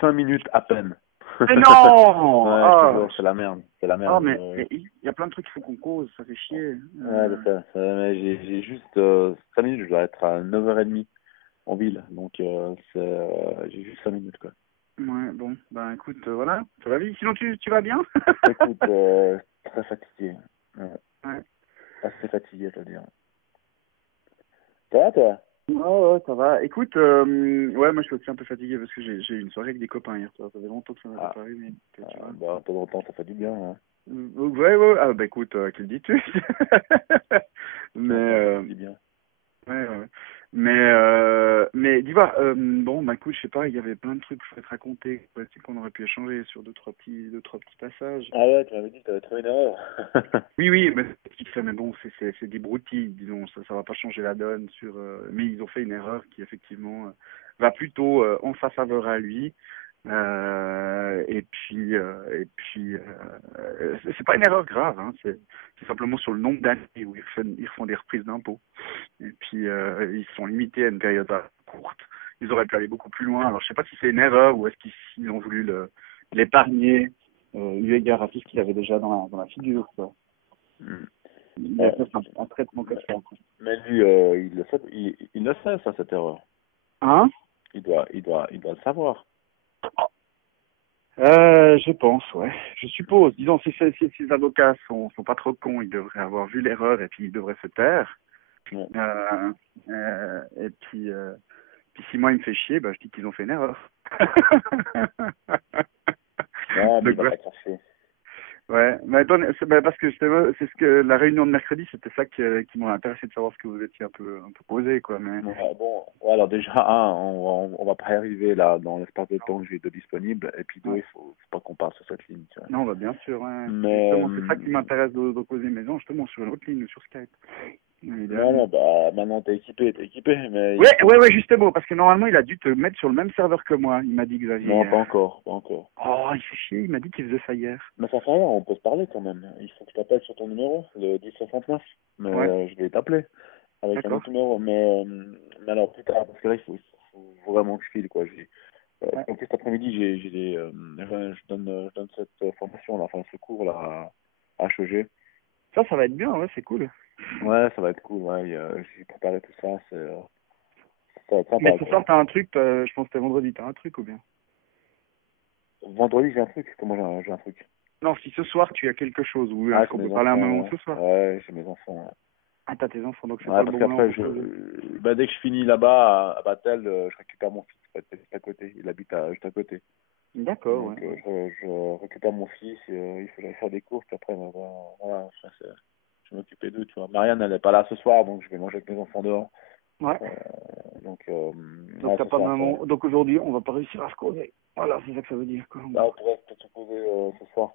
5 minutes à peine. Mais non! Ouais, je te jure, c'est la merde. C'est la merde. Oh, mais il y a plein de trucs qu'il faut qu'on cause, ça fait chier. Ouais, mais j'ai juste 5 minutes, je dois être à 9h30 en ville. Donc, j'ai juste 5 minutes, quoi. Ouais, bon, ben écoute, voilà, ça va vite. Sinon, tu vas bien? Écoute, très fatigué. Ouais. Ouais. Assez fatigué, je veux dire. Ça va, toi? Ouais, ça va. Écoute, ouais, moi je suis aussi un peu fatigué parce que j'ai eu une soirée avec des copains hier soir. Ça fait longtemps que ça m'avait pas arrivé, tu vois. Bah, de temps en temps, ça fait du bien, hein. Ouais. Ah, bah écoute, qui le dis-tu? Mais, C'est bien. ouais. Mais dis-moi, bon, bah écoute, je sais pas, il y avait plein de trucs que je voulais te raconter, quoi, tu sais, qu'on aurait pu échanger sur deux, trois petits passages. Ah ouais, tu m'avais dit que tu avais trouvé une erreur. Oui, mais ce qu'il fait, mais bon, c'est des broutilles, disons, ça va pas changer la donne sur, mais ils ont fait une erreur qui effectivement va plutôt en sa faveur à lui. C'est pas une erreur grave, hein, c'est simplement sur le nombre d'années où ils font des reprises d'impôts. Et puis ils sont limités à une période courte. Ils auraient pu aller beaucoup plus loin. Alors je sais pas si c'est une erreur ou est-ce qu'ils ont voulu l'épargner, eu égard à tout ce qu'il avait déjà dans la figure, quoi. Hmm. Il a fait un traitement comme ça. Mais lui, il le sait, ça, cette erreur. Hein? Il doit le savoir. Je pense, ouais. Je suppose. Disons, si ces avocats sont pas trop cons, ils devraient avoir vu l'erreur et puis ils devraient se taire. Ouais. Puis si moi il me fait chier, bah je dis qu'ils ont fait une erreur. Non, mais Donc, il va ouais. pas chercher. Ouais, mais attends, parce que c'est ce que la réunion de mercredi, c'était ça qui m'a intéressé de savoir ce que vous étiez un peu posé, quoi. Mais Ouais, bon, ouais, alors déjà, on va pas y arriver là dans l'espace de temps que j'ai de disponible. Et puis deux, ouais. faut pas qu'on parte sur cette ligne, tu vois. Non, bah bien sûr, ouais. Mais, Justement, c'est ça qui m'intéresse de poser mes gens, justement, sur une autre ligne, sur Skype. non, bah, maintenant t'es équipé, mais il faut... Ouais, justement, parce que normalement, il a dû te mettre sur le même serveur que moi, il m'a dit Xavier Non, hier. pas encore. Oh, il fait chier, il m'a dit qu'il faisait ça hier. Mais ça fait rien, on peut se parler quand même. Il faut que je t'appelle sur ton numéro, le 1069. Mais Ouais, je vais t'appeler avec un d'accord. autre numéro. Mais alors plus tard, parce que là, faut vraiment que je file, quoi. Ouais. En plus, cet après-midi, je donne cette formation, là, enfin, ce cours-là à HEG. Ça va être bien, ouais, c'est cool. Ouais, ça va être cool, ouais. J'ai préparé tout ça, ça va être Mais sympa, ce quoi. soir, t'as un truc, je pense que c'était vendredi, t'as un truc ou bien? Vendredi, j'ai un truc. Comment j'ai un truc? Non, si ce soir, tu as quelque chose, ou Ah, est-ce chez qu'on peut mes parler à un enfants, moment ouais. ce soir? Ouais, chez mes enfants, ouais. Ah, t'as tes enfants, donc c'est pas Ouais, le parce bon moment qu'après, pour poser. dès que je finis là-bas, à Batel, je récupère mon fils, en fait, c'est juste à côté. Il habite juste à côté. D'accord, Donc, ouais. je récupère mon fils, il faut que j'aille faire des courses, puis après, voilà, je vais m'occuper d'eux, tu vois. Marianne, elle est pas là ce soir, donc je vais manger avec mes enfants dehors. Ouais. Euh, donc, Donc ouais, t'as ce pas de soir, moment. Donc aujourd'hui, on va pas réussir à se causer. Voilà, c'est ça que ça veut dire, quoi. là, on pourrait peut-être se poser ce soir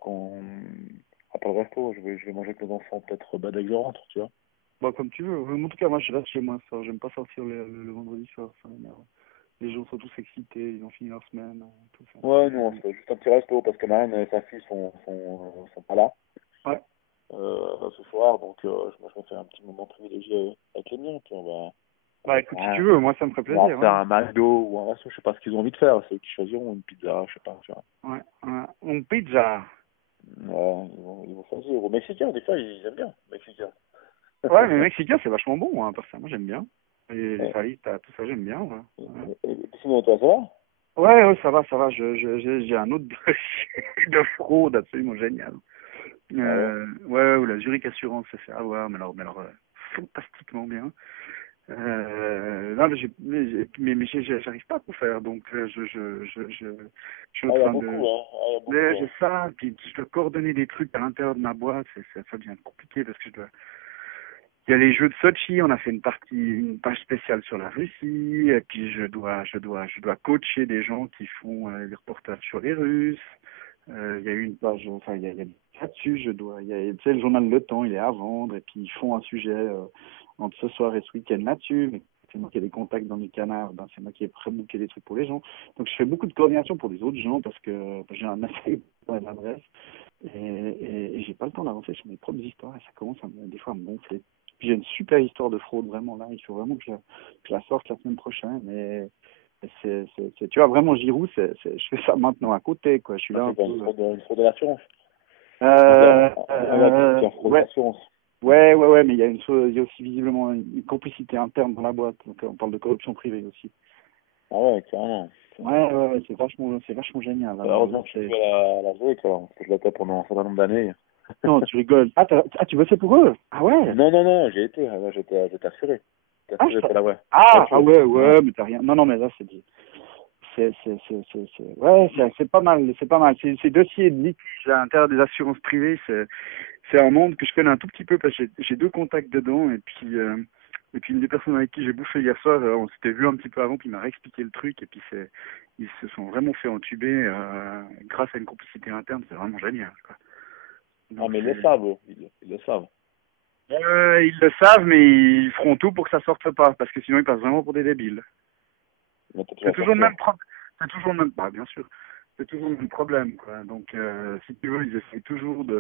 après le resto, je vais manger avec mes enfants, peut-être dès que je rentre, tu vois. Bon, comme tu veux. En tout cas, moi, je reste chez moi, ça. J'aime pas sortir le vendredi soir, ça m'énerve. Les gens sont tous excités, ils ont fini leur semaine, tout ça. Ouais, nous, on se fait juste un petit resto, parce que Marianne et sa fille sont pas là. Ouais. Ce soir, donc moi je vais faire un petit moment privilégié avec les miens, puis Bah écoute, si tu veux, moi ça me ferait on va plaisir. faire Hein. un McDo ou un resto, je sais pas ce qu'ils ont envie de faire, c'est eux qui choisiront une pizza, je sais pas, tu vois. Ouais. Une pizza. Ouais, ils vont choisir. Aux Mexicains, des fois, ils aiment bien, les Mexicains. Ouais, mais mexicain, c'est vachement bon, hein, personnellement, j'aime bien. Et les Ouais. fajitas, tout ça, j'aime bien. Ouais. Et sinon, toi, ça va? Ouais, ça va. J'ai un autre dossier de fraude absolument génial. Ah ouais? Ouais, où la Zurich Assurance s'est fait avoir, mais alors fantastiquement bien. Non, j'arrive pas à tout faire, donc je suis en Ah, il y a train beaucoup, de. hein. Ah, il y a beaucoup, Mais hein. c'est ça, puis je dois coordonner des trucs à l'intérieur de ma boîte, ça devient compliqué parce que il y a les Jeux de Sochi, on a fait une page spéciale sur la Russie, et puis je dois coacher des gens qui font des reportages sur les Russes. Il y a eu une page, enfin il y a là-dessus, tu sais, le journal Le Temps, il est à vendre, et puis ils font un sujet entre ce soir et ce week-end là-dessus, mais c'est moi qui ai des contacts dans les canards, ben c'est moi qui ai pré-booké des trucs pour les gens. Donc je fais beaucoup de coordination pour les autres gens parce que j'ai un assez bonne adresse et j'ai pas le temps d'avancer sur mes propres histoires et ça commence des fois à me gonfler. Puis j'ai une super histoire de fraude vraiment là, il faut vraiment que je la sorte la semaine prochaine, mais Tu vois, vraiment, Giroud, je fais ça maintenant à côté, quoi. Je suis là un C'est pas peu. une fraude de l'assurance. Une fraude Ouais. d'assurance. Ouais, mais il y a aussi visiblement une complicité interne dans la boîte. Donc, on parle de corruption privée aussi. Ah ouais, carrément. Ouais, c'est vachement génial. Heureusement que je suis à la jouer, quoi. Parce que je l'étais pendant un certain nombre d'années. Non, tu rigoles. Tu bossais pour eux? Ah ouais? Non, j'ai été. Ouais, j'étais assuré. J'étais assuré pour la ouais. Ouais, mais t'as rien. Non, mais là, c'est dit. Ouais, c'est pas mal, c'est pas mal. Ces dossiers de litige à l'intérieur des assurances privées, c'est un monde que je connais un tout petit peu parce que j'ai 2 contacts dedans et puis une des personnes avec qui j'ai bouffé hier soir, on s'était vu un petit peu avant, puis il m'a réexpliqué le truc et puis ils se sont vraiment fait entuber grâce à une complicité interne, c'est vraiment génial, quoi. Donc, mais ils le savent, eux. Ils le savent. ils le savent, mais ils feront tout pour que ça sorte pas, parce que sinon ils passent vraiment pour des débiles. Mais tu C'est vas toujours le sortir. même problème. C'est toujours le même. Bah, bien sûr. C'est toujours le même problème, quoi. Donc, si tu veux, ils essaient toujours tu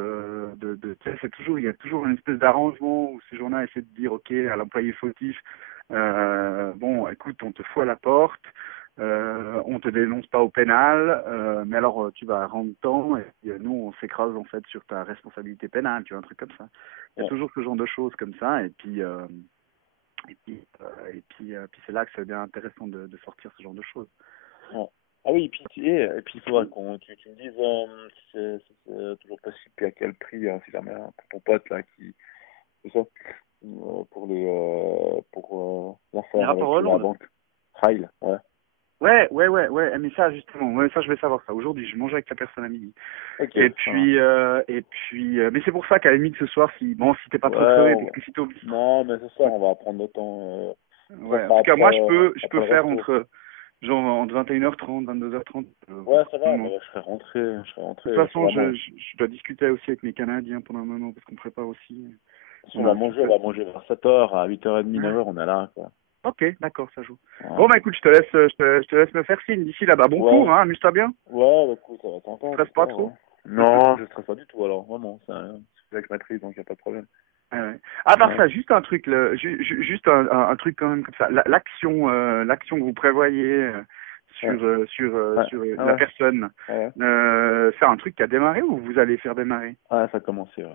sais, il y a toujours une espèce d'arrangement où ces gens-là essaient de dire, ok, à l'employé fautif, bon, écoute, on te fout à la porte, on te dénonce pas au pénal, mais alors tu vas rendre temps et puis, nous, on s'écrase en fait sur ta responsabilité pénale, tu vois, un truc comme ça. Il y a Ouais. toujours ce genre de choses comme ça, puis c'est là que ça devient intéressant de sortir ce genre de choses. Ouais. Ah oui, et puis il faudra tu me dises si c'est toujours possible, puis à quel prix, si jamais pour ton pote là qui c'est ça, pour Les l'affaire rapports avec la Hollande. banque Rail, ouais. Ouais, mais ça justement, ouais, ça je vais savoir ça. Aujourd'hui, je mangeais avec la personne à midi. Ok, Et ça va. puis, mais c'est pour ça qu'à la limite ce soir, si t'es pas trop Ouais, crevé, parce que si t'es au bistrot. non, mais c'est ça, on va prendre le temps. Ça Ouais, en sera tout cas, moi je après peux le faire resto. entre 21h30, 22h30. Ouais, ça va, Vraiment. mais je serai rentré, De toute façon, je dois discuter aussi avec mes Canadiens pendant un moment parce qu'on prépare aussi. Si on va manger vers 7h, à 8h30, 9h, on est là, quoi. Ok, d'accord, ça joue. Ouais. Bon, bah écoute, je te laisse me faire signe d'ici là-bas. Bon Ouais, cours, hein, amuse-toi bien. ouais, bah, écoute, ça va t'entendre, Stresse pas j'espère, trop. ouais. Non, je stresse pas du tout, alors, vraiment, c'est un sujet que je maîtrise, donc y a pas de problème. Ouais. À part Ouais. ça, juste un truc, juste un truc quand même comme ça. L'action que vous prévoyez Ouais. Ouais. sur Ah la ouais. personne, Ouais. c'est un truc qui a démarré ou vous allez faire démarrer? Ah, ça a commencé, ouais.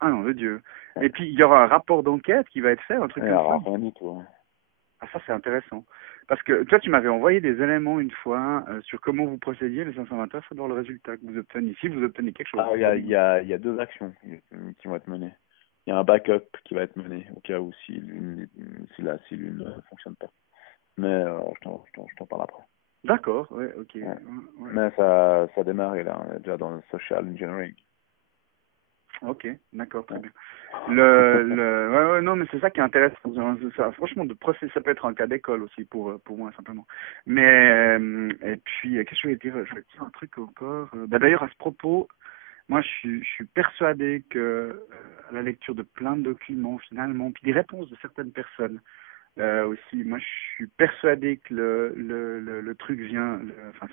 Ah non, de Dieu. Ouais. Et puis il y aura un rapport d'enquête qui va être fait, un truc Et comme ça. alors, rien du tout, hein. Ah ça c'est intéressant. Parce que toi tu m'avais envoyé des éléments une fois sur comment vous procédiez, mais ça m'intéresse de voir le résultat que vous obtenez. Si vous obtenez quelque chose. Ah, il y a 2 actions qui vont être menées. Il y a un backup qui va être mené au cas où si l'une ne fonctionne pas. Mais je t'en parle après. D'accord, ouais, ok. Ouais. Ouais. Mais ça a démarré là, on est déjà dans le social engineering. Ok, d'accord, très Ouais. bien. Ouais, non, mais c'est ça qui est intéressant. Ça, franchement, ça peut être un cas d'école aussi pour moi simplement. Mais et puis, qu'est-ce que je voulais dire? Je voulais dire un truc encore. D'ailleurs, à ce propos, moi, je suis persuadé que à la lecture de plein de documents, finalement, puis des réponses de certaines personnes aussi, moi, je suis persuadé que le truc vient, enfin,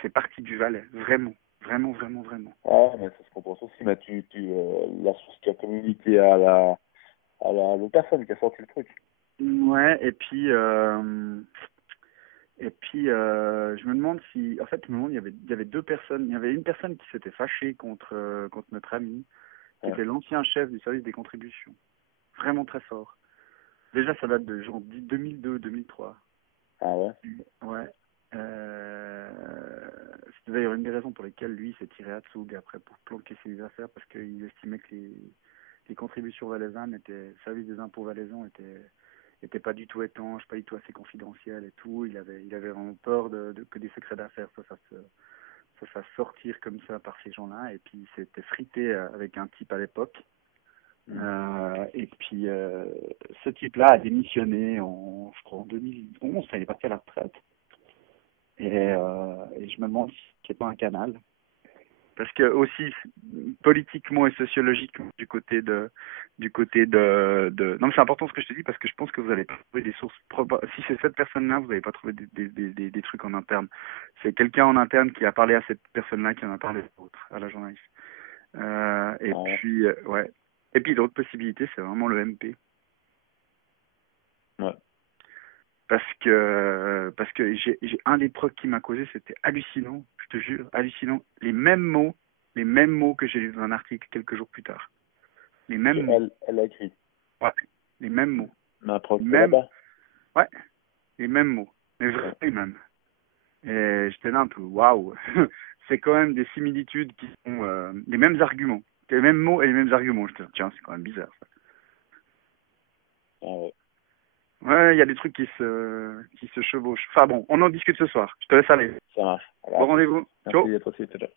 c'est parti du Valais, vraiment, vraiment, vraiment, vraiment. Ouais, mais ça se comprend aussi, mais la source qui a communiqué à l'autre personne qui a sorti le truc. Ouais, et puis, je me demande si, en fait, je me demande, il y avait 2 personnes. Il y avait une personne qui s'était fâchée contre notre ami, qui Ouais. était l'ancien chef du service des contributions. Vraiment très fort. Déjà, ça date de genre 2002-2003. Ah ouais? Ouais. C'était d'ailleurs une des raisons pour lesquelles lui s'est tiré à Tsug après pour planquer ses affaires parce qu'il estimait que les contributions valaisannes le service des impôts valaisans était pas du tout étanche, pas du tout assez confidentiel et tout. Il avait vraiment peur que des secrets d'affaires se fassent sortir comme ça par ces gens-là. Et puis il s'était frité avec un type à l'époque. Et puis ce type-là a démissionné je crois en 2011, il est parti à la retraite. Et je me demande si c'est pas un canal. Parce que aussi politiquement et sociologiquement non mais c'est important ce que je te dis parce que je pense que vous allez pas trouver des sources si c'est cette personne-là vous n'allez pas trouver des trucs en interne, c'est quelqu'un en interne qui a parlé à cette personne-là qui en a parlé à l'autre, à la journaliste, et Ah ouais. puis ouais, et puis l'autre possibilité c'est vraiment le MP. Ouais. parce que j'ai un des procs qui m'a causé, c'était hallucinant, je te jure, hallucinant. Les mêmes mots que j'ai lu dans un article quelques jours plus tard. Les mêmes mots. Elle a écrit. Ouais, les mêmes mots. Ma prof de Même, là-bas. ouais, les mêmes mots. Mais vraiment les mêmes. Et j'étais là un peu, waouh. C'est quand même des similitudes qui sont les mêmes arguments. Les mêmes mots et les mêmes arguments. Je te dis, tiens, c'est quand même bizarre ça. Ah ouais. Ouais, il y a des trucs qui se chevauchent. Enfin bon, on en discute ce soir. Je te laisse aller. Ça marche. Bon rendez-vous. Ciao. Merci à toi aussi. Ciao.